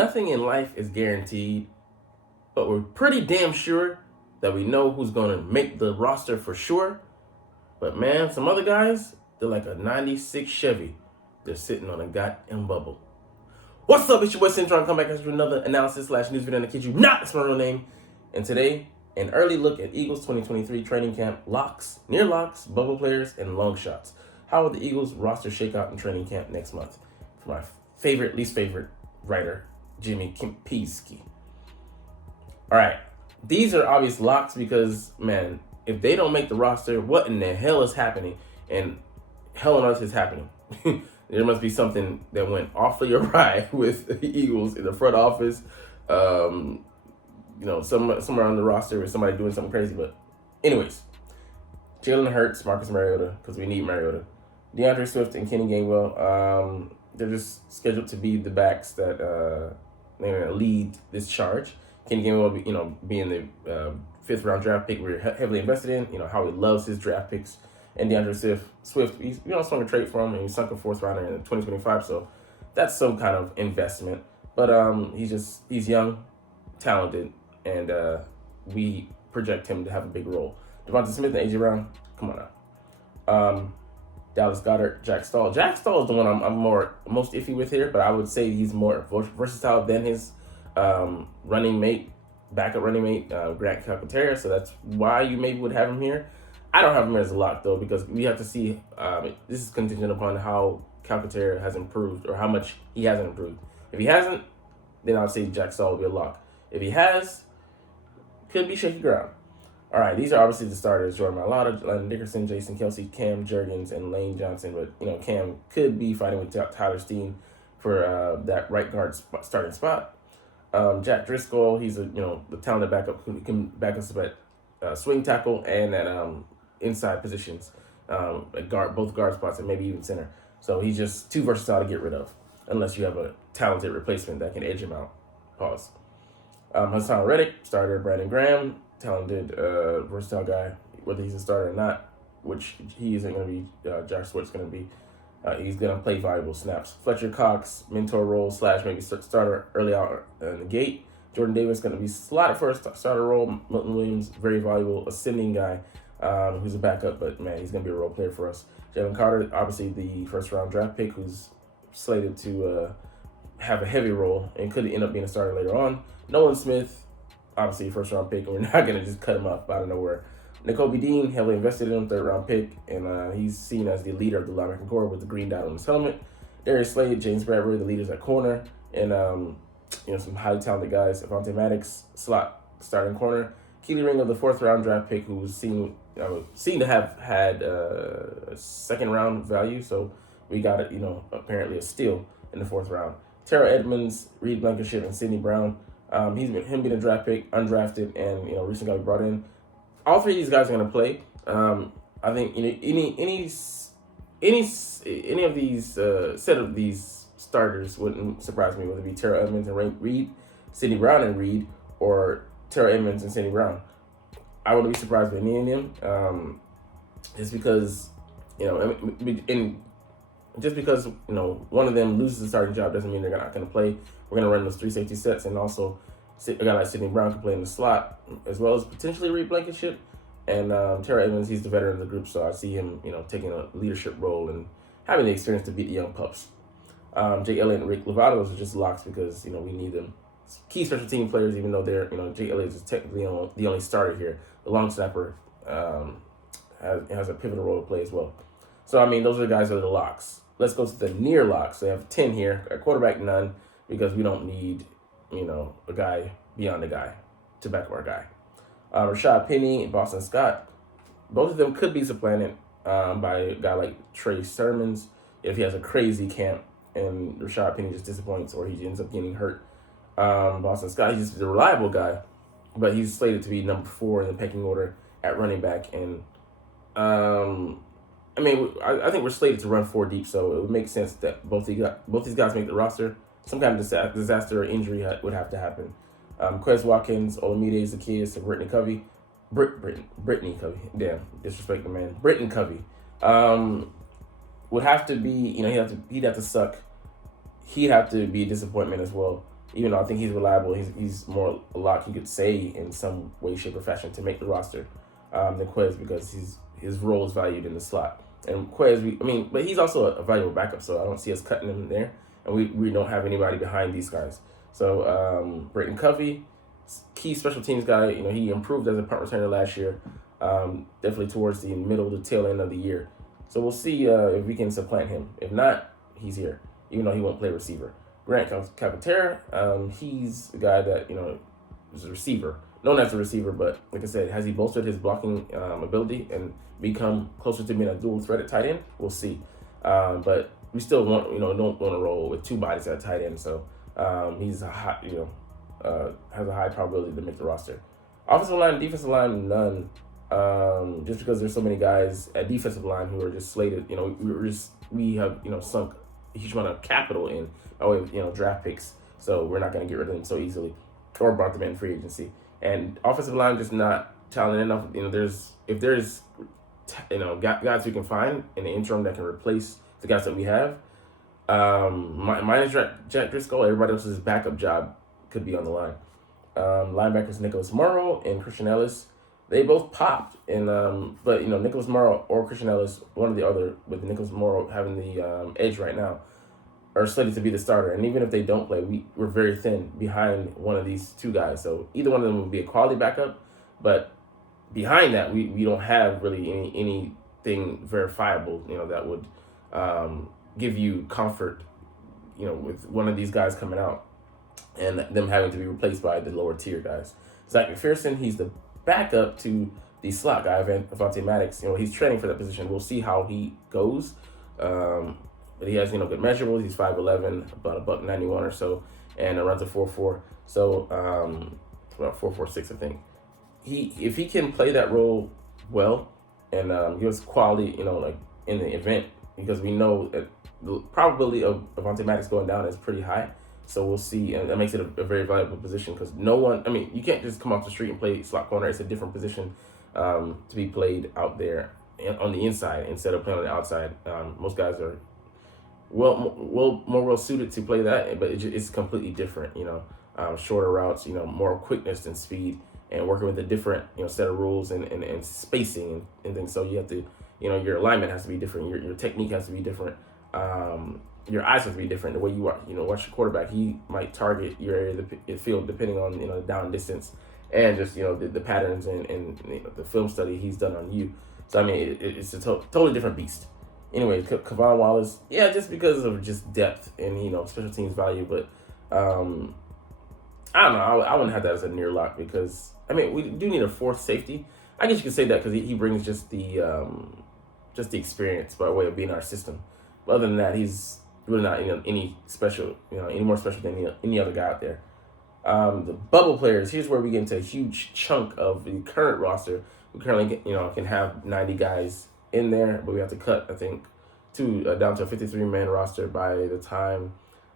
Nothing in life is guaranteed, but we're pretty damn sure that we know who's going to make the roster for sure. But man, some other guys, they're like a 96 Chevy. They're sitting on a goddamn bubble. What's up, it's your boy Cintron. Come back with another analysis / news video. And I kid you not, that's my real name. And today, an early look at Eagles 2023 training camp locks, near locks, bubble players, and long shots. How will the Eagles roster shake out in training camp next month? For my least favorite writer, Jimmy Kempinski. All right, these are obvious locks because, man, if they don't make the roster, what in the hell is happening? And hell on earth is happening. There must be something that went awfully awry with the Eagles in the front office. Somewhere on the roster with somebody doing something crazy. But anyways, Jalen Hurts, Marcus Mariota, because we need Mariota. DeAndre Swift and Kenny Gainwell, they're just scheduled to be the backs that they're going to lead this charge. Kenny Gainwell, being the fifth round draft pick we're heavily invested in. How he loves his draft picks. And DeAndre Swift, we swung a trade for him, and he sunk a fourth rounder in 2025. So that's some kind of investment. But he's young, talented, and we project him to have a big role. Devonta Smith and AJ Brown, come on now. Dallas Goedert, Jack Stoll. Jack Stoll is the one I'm most iffy with here, but I would say he's more versatile than his backup running mate, Grant Calcaterra. So that's why you maybe would have him here. I don't have him as a lock, though, because we have to see. This is contingent upon how Calcaterra has improved or how much he hasn't improved. If he hasn't, then I'll say Jack Stoll will be a lock. If he has, could be shaky ground. All right, these are obviously the starters: Jordan Mailata, Landon Dickerson, Jason Kelsey, Cam Jurgens, and Lane Johnson. But Cam could be fighting with Tyler Steen for that right guard starting spot. Jack Driscoll, he's the talented backup who can back us up at swing tackle and at inside positions, at both guard spots, and maybe even center. So he's just too versatile to get rid of, unless you have a talented replacement that can edge him out. Pause. Hassan Reddick, starter. Brandon Graham, talented, versatile guy, whether he's a starter or not, which he isn't going to be. Josh Sweat's going to be. He's going to play valuable snaps. Fletcher Cox, mentor role / maybe starter early out in the gate. Jordan Davis going to be slotted for a starter role. Milton Williams, very valuable, ascending guy, who's a backup, but man, he's going to be a role player for us. Jalen Carter, obviously the first round draft pick, who's slated to have a heavy role and could end up being a starter later on. Nolan Smith, obviously a first round pick, and we're not going to just cut him up out of nowhere. Nakobe Dean, heavily invested in him, third round pick, and he's seen as the leader of the linebacker corps with the green dot on his helmet. Darius Slade, James Bradbury, the leaders at corner, and some highly talented guys. Avonte Maddox, slot starting corner. Keely Ringo, the fourth round draft pick, who was seen to have had second round value, so we got it, apparently a steal in the fourth round. Terrell Edmonds, Reed Blankenship, and Sidney Brown. He's being a draft pick, undrafted, and recently got brought in. All three of these guys are going to play. I think any of these set of these starters wouldn't surprise me, whether it be Terrell Edmonds and Reed, Sidney Brown and Reed, or Terrell Edmonds and Sidney Brown. I wouldn't be surprised by any of them. It's because just because one of them loses the starting job doesn't mean they're not going to play. We're going to run those three safety sets, and also a guy like Sidney Brown can play in the slot, as well as potentially Reed Blankenship. And Terrell Edmonds, he's the veteran of the group, so I see him, taking a leadership role and having the experience to beat the young pups. Jake Elliott and Rick Lovato are just locks because, we need them. Key special team players, even though they're, Jake Elliott is technically the only starter here. The long snapper has a pivotal role to play as well. So, those are the guys that are the locks. Let's go to the near locks. They have 10 here. At quarterback, none, because we don't need, a guy beyond a guy to back up our guy. Rashad Penny and Boston Scott, both of them could be supplanted by a guy like Trey Sermons if he has a crazy camp and Rashad Penny just disappoints or he ends up getting hurt. Boston Scott, he's just a reliable guy, but he's slated to be number 4 in the pecking order at running back. And I think we're slated to run 4 deep, so it would make sense that both these guys make the roster. Some kind of disaster or injury would have to happen. Quez Watkins, Olamide Zaccheaus, and Brittany Covey. Brittany Covey. Damn, disrespect the man. Britton Covey. Would have to be, he'd have to suck. He'd have to be a disappointment as well. Even though I think he's reliable, he's more a lock, you could say, in some way, shape, or fashion to make the roster than Quez, because his role is valued in the slot. And Quez, but he's also a valuable backup, so I don't see us cutting him there. And we don't have anybody behind these guys. So Brayton Covey, key special teams guy, he improved as a punt returner last year, definitely towards the middle to tail end of the year. So we'll see if we can supplant him. If not, he's here, even though he won't play receiver. Grant Calcaterra, he's a guy that, is a receiver, known as a receiver, but like I said, has he bolstered his blocking ability and become closer to being a dual-threaded tight end? We'll see. But we still don't want to roll with two bodies at tight end, so he's a high, has a high probability to make the roster. Offensive line, defensive line, none. Just because there's so many guys at defensive line who are just slated, we have sunk a huge amount of capital in by way of draft picks, so we're not going to get rid of them so easily, or brought them in free agency. And offensive line just not talented enough. If there's guys we can find in the interim that can replace the guys that we have. Minus Jack Driscoll, everybody else's backup job could be on the line. Linebackers Nicholas Morrow and Christian Ellis, they both popped, but Nicholas Morrow or Christian Ellis, one or the other, with Nicholas Morrow having the edge right now, are slated to be the starter. And even if they don't play, we're very thin behind one of these two guys. So either one of them would be a quality backup, but behind that, we don't have really anything verifiable, that would give you comfort, with one of these guys coming out and them having to be replaced by the lower tier guys. Zach McPherson, he's the backup to the slot guy, Avonte Maddox. He's training for that position. We'll see how he goes. But he has, good measurables. He's 5'11", about $191 or so, and runs a 4.4. So, about 4.46, I think. If he can play that role well and give us quality, like in the event, because we know that the probability of Avonte Maddox going down is pretty high. So we'll see, and that makes it a very valuable position, because you can't just come off the street and play slot corner. It's a different position to be played out there on the inside instead of playing on the outside. Most guys are more well suited to play that, but it's completely different. Shorter routes, more quickness and speed, and working with a different set of rules and spacing and things. So you have to, your alignment has to be different. Your technique has to be different. Your eyes have to be different. The way you watch your quarterback, he might target your area of the field depending on the down distance and just the patterns and the film study he's done on you. So it's a totally different beast. Anyway, Kavon Wallace, just because of just depth and special teams value, but I don't know. I wouldn't have that as a near lock, because we do need a fourth safety. I guess you could say that because he brings just the experience by way of being our system. But other than that, he's really not any special, any more special than any other guy out there. The bubble players, here's where we get into a huge chunk of the current roster. We currently can have 90 guys in there, but we have to cut, I think, down to a 53-man roster by the time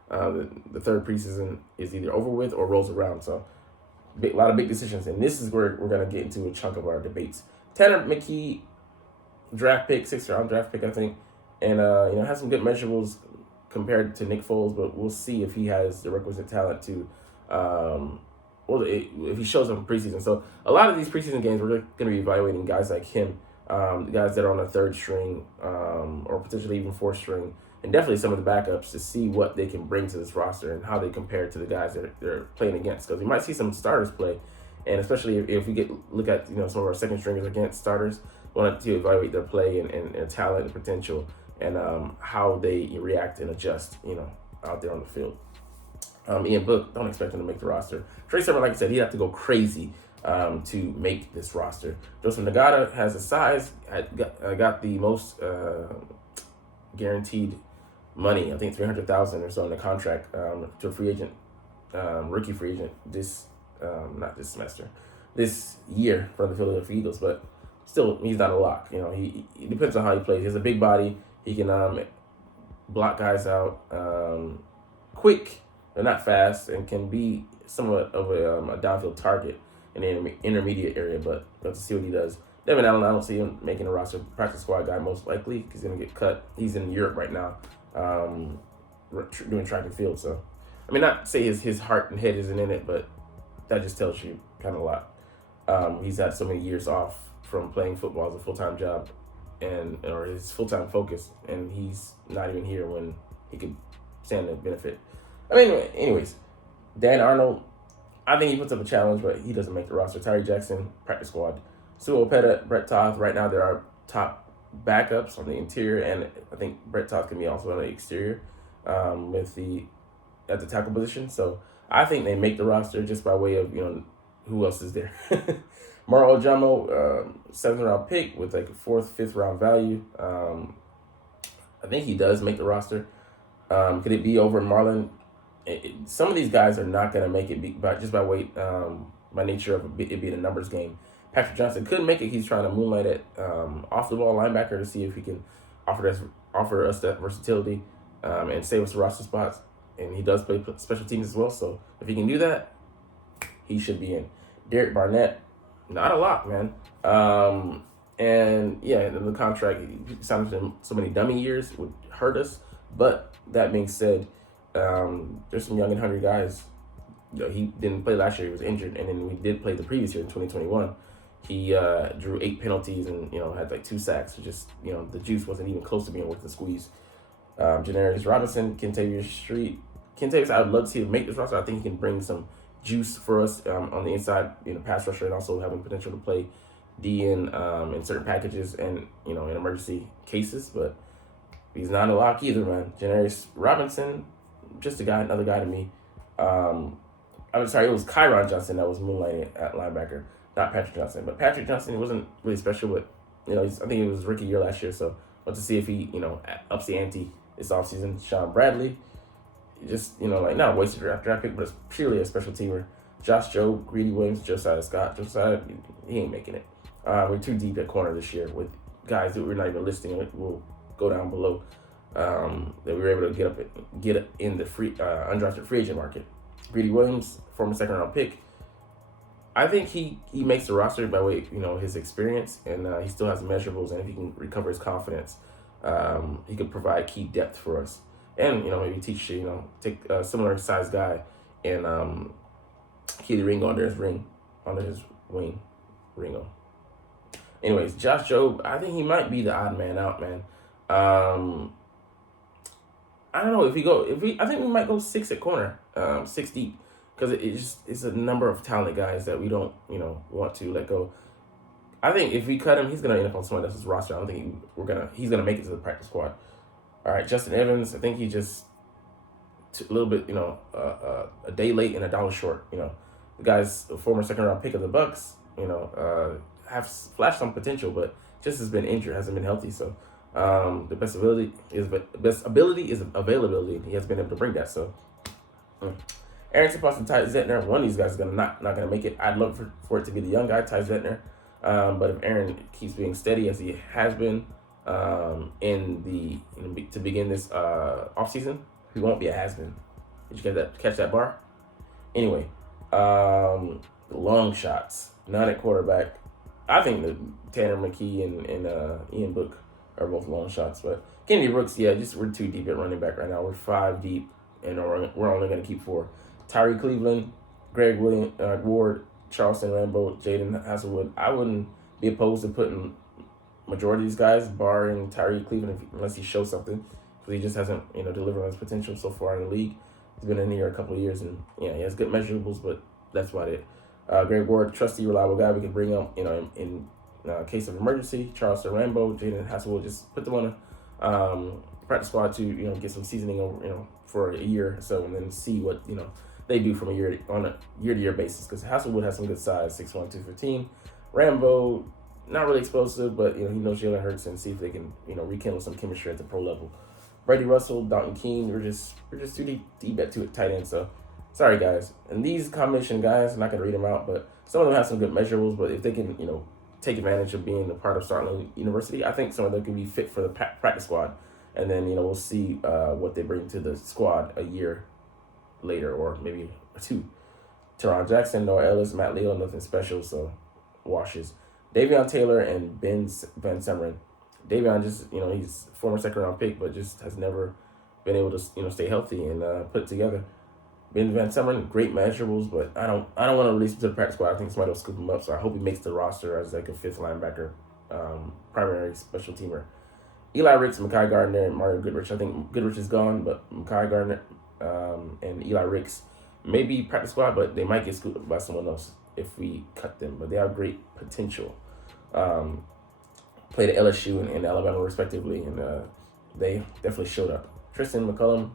the third preseason is either over with or rolls around. So a lot of big decisions, and this is where we're going to get into a chunk of our debates. Tanner McKee, draft pick, 6th-round draft pick, I think, and has some good measurables compared to Nick Foles, but we'll see if he has the requisite talent to, if he shows up in preseason. So a lot of these preseason games, we're going to be evaluating guys like him, guys that are on the third string, or potentially even fourth string, and definitely some of the backups, to see what they can bring to this roster and how they compare to the guys that they're playing against. Because we might see some starters play, and especially if we look at some of our second stringers against starters, we want to evaluate their play and their talent and potential, and how they react and adjust, out there on the field. Ian Book, don't expect him to make the roster. Trey Sermon, like I said, he'd have to go crazy to make this roster. Joseph Nagata has a size, got the most guaranteed money, I think $300,000 or so in the contract, to a free agent, rookie free agent not this semester, this year for the Philadelphia Eagles, but still, he's not a lock. He depends on how he plays. He has a big body. He can block guys out quick. They're not fast and can be somewhat of a downfield target in the intermediate area, but let's see what he does. Devin Allen, I don't see him making a roster practice squad guy most likely, because he's going to get cut. He's in Europe right now doing track and field. So I mean, not say his heart and head isn't in it, but that just tells you kind of a lot. He's had so many years off from playing football as a full-time job or his full-time focus, and he's not even here when he could stand the benefit. I mean, anyways, Dan Arnold, I think he puts up a challenge, but he doesn't make the roster. Tyree Jackson, practice squad. Sue Opeta, Brett Toth, right now they're our top backups on the interior, and I think Brett Toth can be also on the exterior at the tackle position. So I think they make the roster just by way of, who else is there. Maro Ojamo, 7th round pick with like a 4th, 5th round value. I think he does make the roster. Could it be over Marlon? Some of these guys are not going to make it just by weight, by nature of it being a numbers game. Patrick Johnson could make it. He's trying to moonlight at off the ball linebacker to see if he can offer us that versatility and save us the roster spots. And he does play special teams as well. So if he can do that, he should be in. Derek Barnett, not a lot, man. And yeah, the contract, he signed him so many dummy years would hurt us. But that being said, there's some young and hungry guys. He didn't play last year; he was injured, and then we did play the previous year in 2021. He drew 8 penalties and had like 2 sacks. Just the juice wasn't even close to being worth the squeeze. Janarius Robinson, Kentavious Street. Kentavious, I would love to see him make this roster. I think he can bring some juice for us on the inside, pass rusher, and also having potential to play D in certain packages and in emergency cases. But he's not a lock either, man. Janarius Robinson, just another guy to me. I'm sorry, it was Kyron Johnson that was moonlighting at linebacker, not Patrick Johnson. But Patrick Johnson wasn't really special, but I think it was rookie year last year, so let's see if he ups the ante this offseason. Sean Bradley, just not a wasted draft pick, but it's purely a special teamer. Josh Jobe, Greedy Williams, Josiah Scott. Josiah, he ain't making it. We're too deep at corner this year with guys that we're not even listing. We'll go down below. That we were able to get in the undrafted free agent market. Greedy Williams, former 2nd round pick. I think he makes the roster by way of his experience, and he still has measurables, and if he can recover his confidence, he could provide key depth for us. And maybe teach take a similar sized guy and Keely Ringo under his wing, Ringo. Anyways, Josh Jobe, I think he might be the odd man out, man. I don't know I think we might go 6 at corner, 6 deep, because it's a number of talented guys that we don't want to let go. I think if we cut him, he's gonna end up on someone else's roster. I don't think he's gonna make it to the practice squad. All right, Justin Evans, I think he just a little bit a day late and a dollar short. The guy's a former 2nd round pick of the Bucs. Have flashed some potential, but just has been injured, hasn't been healthy. So the best ability is availability. He has been able to bring that. So Aaron Tipas and Ty Zentner, one of these guys is not gonna make it. I'd love for it to be the young guy, Ty Zentner. But if Aaron keeps being steady as he has been to begin this offseason, he won't be a has-been. Did you catch that bar? Anyway, long shots, not at quarterback. I think that Tanner McKee and Ian Book are both long shots, but Kennedy Brooks, we're too deep at running back right now. We're 5 deep, and we're only going to keep 4. Tyree Cleveland, Greg Ward, Charleston Rambo, Jaden Hasselwood. I wouldn't be opposed to putting majority of these guys, barring Tyree Cleveland, unless he shows something, because he just hasn't delivered on his potential so far in the league. He's been in here a couple of years, and he has good measurables, but that's about it. Greg Ward, trusty, reliable guy we can bring up, in case of emergency. Charleston Rambo, Jaden Hasselwood, just put them on a practice squad to get some seasoning over for a year or so, and then see what they do from on a year-to-year basis. Because Hasselwood has some good size, 6'1", 215. Rambo, not really explosive, but he knows Jalen Hurts, and see if they can rekindle some chemistry at the pro level. Brady Russell, Dalton Keene, we're just too deep at tight end. So sorry guys. And these combination guys, I'm not gonna read them out, but some of them have some good measurables. But if they can take advantage of being a part of Startling University, I think some of them can be fit for the practice squad. And then we'll see what they bring to the squad a year later, or maybe 2. Teron Jackson, Noah Ellis, Matt Leo, nothing special, so washes. Davion Taylor and Ben Van Semmeren. Davion just, he's former 2nd round pick, but just has never been able to, stay healthy and put it together. Ben Van Sumeren, great measurables, but I don't want to release him to the practice squad. I think somebody will scoop him up, so I hope he makes the roster as like a fifth linebacker, primary special teamer. Eli Ricks, Mekhi Gardner, and Mario Goodrich. I think Goodrich is gone, but Mekhi Gardner and Eli Ricks may be practice squad, but they might get scooped up by someone else if we cut them. But they have great potential. Played at LSU and Alabama respectively, and they definitely showed up. Tristan McCullum,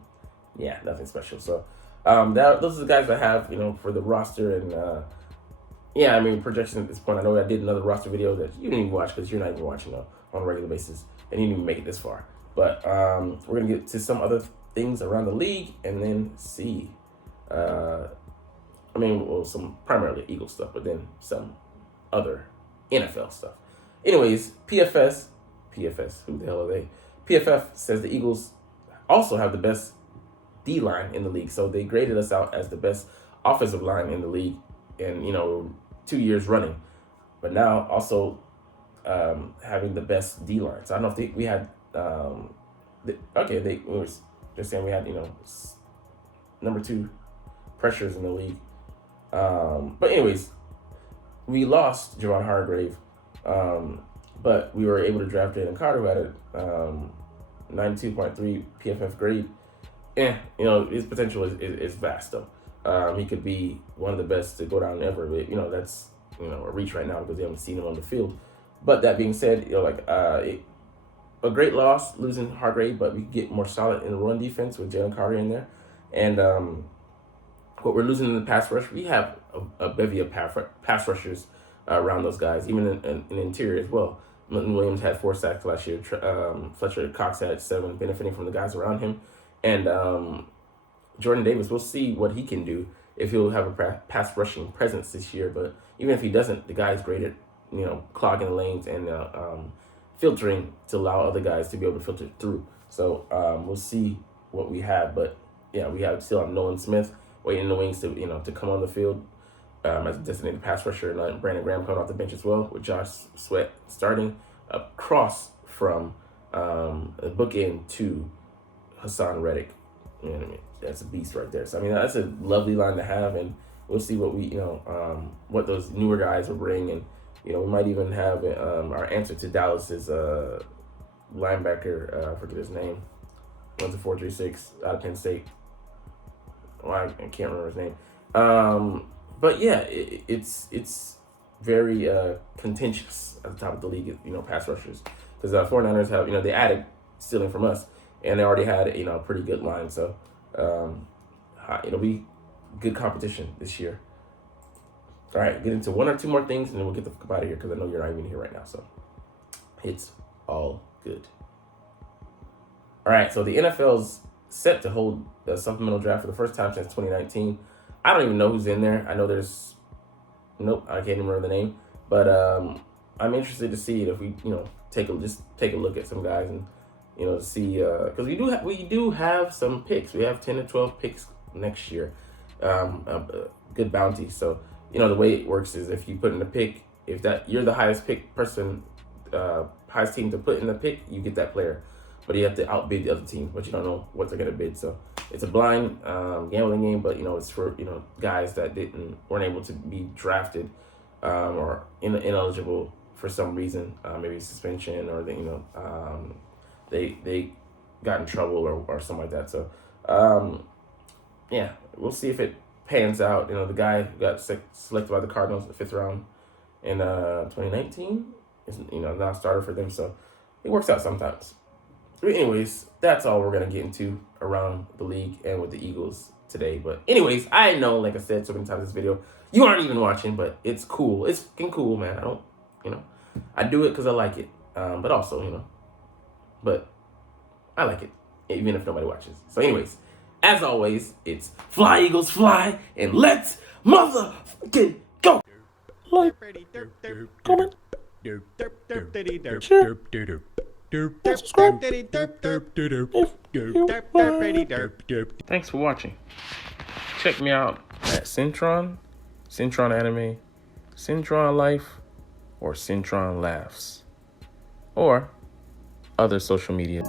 yeah, nothing special. So those are the guys I have, for the roster. And yeah, I mean, projections at this point. I know I did another roster video that you didn't even watch because you're not even watching on a regular basis, and you didn't even make it this far. But we're going to get to some other things around the league and then see. Some primarily Eagles stuff, but then some other NFL stuff. Anyways, PFF, who the hell are they? PFF says the Eagles also have the best D-line in the league. So they graded us out as the best offensive line in the league in, 2 years running. But now also having the best D-line. So I don't know if we had, they were just saying we had, number 2 pressures in the league. But anyways, we lost Javon Hargrave. But we were able to draft Jalen Carter, who had a 92.3 PFF grade. His potential is vast, though. He could be one of the best to go down ever. But, that's, a reach right now because we haven't seen him on the field. But that being said, a great loss losing Hargrave, but we get more solid in the run defense with Jalen Carter in there. And what we're losing in the pass rush, we have a bevy of pass rushers around those guys, even in the interior as well. Milton Williams had 4 sacks last year. Fletcher Cox had 7, benefiting from the guys around him. And Jordan Davis, we'll see what he can do if he'll have a pass rushing presence this year. But even if he doesn't, the guy's great at, clogging the lanes and filtering to allow other guys to be able to filter through. So we'll see what we have. But yeah, we still have Nolan Smith waiting in the wings to come on the field. As a designated pass rusher, and Brandon Graham coming off the bench as well, with Josh Sweat starting across from the bookend to Hassan Reddick. You know what I mean? That's a beast right there. So that's a lovely line to have, and we'll see what what those newer guys will bring, and we might even have our answer to Dallas's linebacker. I forget his name. Runs a 4.36 out of Penn State. Well, I can't remember his name. But yeah, it's very contentious at the top of the league, pass rushers. Because 49ers have, they added stealing from us, and they already had, a pretty good line. So, it'll be good competition this year. All right, get into 1 or 2 more things, and then we'll get the fuck out of here because I know you're not even here right now. So, it's all good. All right, so the NFL's set to hold the supplemental draft for the first time since 2019. I don't even know who's in there. I know there's, I can't even remember the name. But I'm interested to see if we, take a look at some guys and, see, because we do have some picks. We have 10 to 12 picks next year, good bounty. So, the way it works is if you put in a pick, if you're the highest pick person, highest team to put in the pick, you get that player. But you have to outbid the other team, but you don't know what they're gonna bid. So it's a blind gambling game, but it's for guys that weren't able to be drafted or ineligible for some reason, maybe suspension or they got in trouble or something like that. So yeah, we'll see if it pans out. The guy who got selected by the Cardinals in the 5th round in 2019 is now a starter for them. So it works out sometimes. But anyways, that's all we're going to get into around the league and with the Eagles today. But anyways, I know, like I said so many times in this video, you aren't even watching, but it's cool. It's fucking cool, man. I don't, I do it because I like it. But also, but I like it, even if nobody watches. So anyways, as always, it's fly, Eagles, fly, and let's motherfucking go. Like, comment, share, subscribe. Thanks for watching. Check me out at Cintron, Cintron Anime, Cintron Life, or Cintron Laughs, or other social media.